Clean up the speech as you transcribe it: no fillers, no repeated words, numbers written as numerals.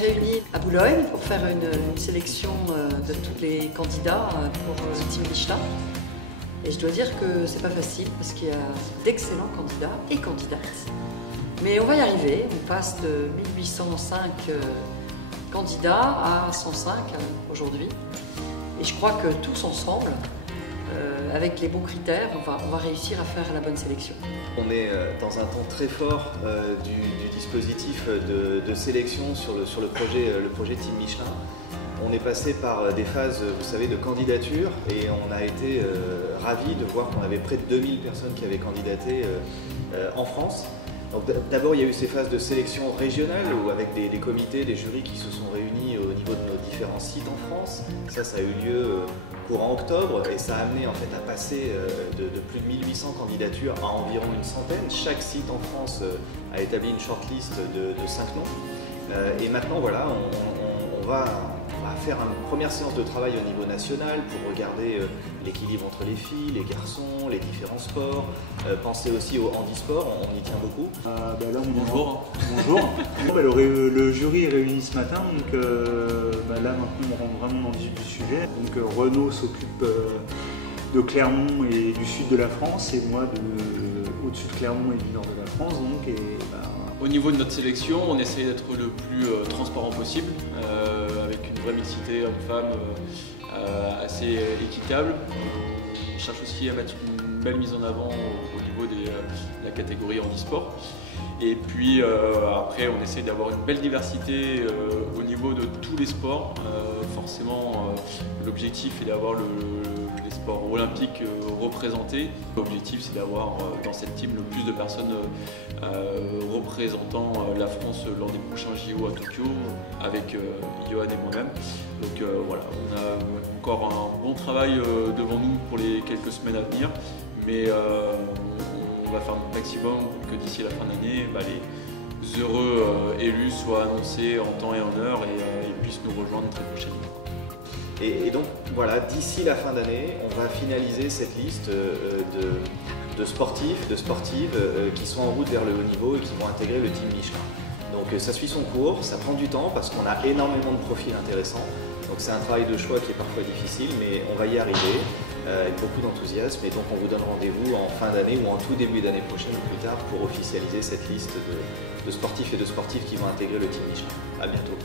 réunis à Boulogne pour faire une sélection de tous les candidats pour le Team Michelin. Et je dois dire que c'est pas facile parce qu'il y a d'excellents candidats et candidates. Mais on va y arriver, on passe de 1805 candidats à 105 aujourd'hui. Et je crois que tous ensemble, avec les bons critères, on va réussir à faire la bonne sélection. On est dans un temps très fort du dispositif de sélection sur le projet Team Michelin. On est passé par des phases, vous savez, de candidature et on a été ravis de voir qu'on avait près de 2000 personnes qui avaient candidaté en France. D'abord, il y a eu ces phases de sélection régionale où avec des comités, des jurys qui se sont réunis au niveau de nos différents sites en France. Ça a eu lieu courant octobre et ça a amené en fait à passer de plus de 1800 candidatures à environ une centaine. Chaque site en France a établi une shortlist de 5 noms. Et maintenant, voilà, on va faire une première séance de travail au niveau national pour regarder l'équilibre entre les filles, les garçons, les différents sports, penser aussi au handisport, on y tient beaucoup. Là, bonjour. Bonjour. Le jury est réuni ce matin, donc là maintenant on rentre vraiment dans le vif du sujet. Donc Renaud s'occupe de Clermont et du sud de la France et moi au-dessus de Clermont et du nord de la France. Donc, Au niveau de notre sélection, on essaie d'être le plus transparent possible, avec une vraie mixité homme-femme assez équitable. On cherche aussi à mettre une belle mise en avant au niveau de la catégorie handisport. Et puis après, on essaie d'avoir une belle diversité au niveau de tous les sports. Forcément, l'objectif est d'avoir les sports olympiques représentés. L'objectif, c'est d'avoir dans cette team le plus de personnes représentant la France lors des prochains JO à Tokyo, avec Johan et moi-même. Donc voilà, on a encore un bon travail devant nous pour les quelques semaines à venir, mais on va faire notre maximum pour que d'ici la fin d'année, les heureux élus soient annoncés en temps et en heure et puissent nous rejoindre très prochainement. Et donc voilà, d'ici la fin d'année, on va finaliser cette liste de sportifs, de sportives qui sont en route vers le haut niveau et qui vont intégrer le Team Michelin. Donc ça suit son cours, ça prend du temps parce qu'on a énormément de profils intéressants. Donc c'est un travail de choix qui est parfois difficile, mais on va y arriver avec beaucoup d'enthousiasme. Et donc on vous donne rendez-vous en fin d'année ou en tout début d'année prochaine ou plus tard pour officialiser cette liste de sportifs et de sportives qui vont intégrer le Team Michelin. À bientôt.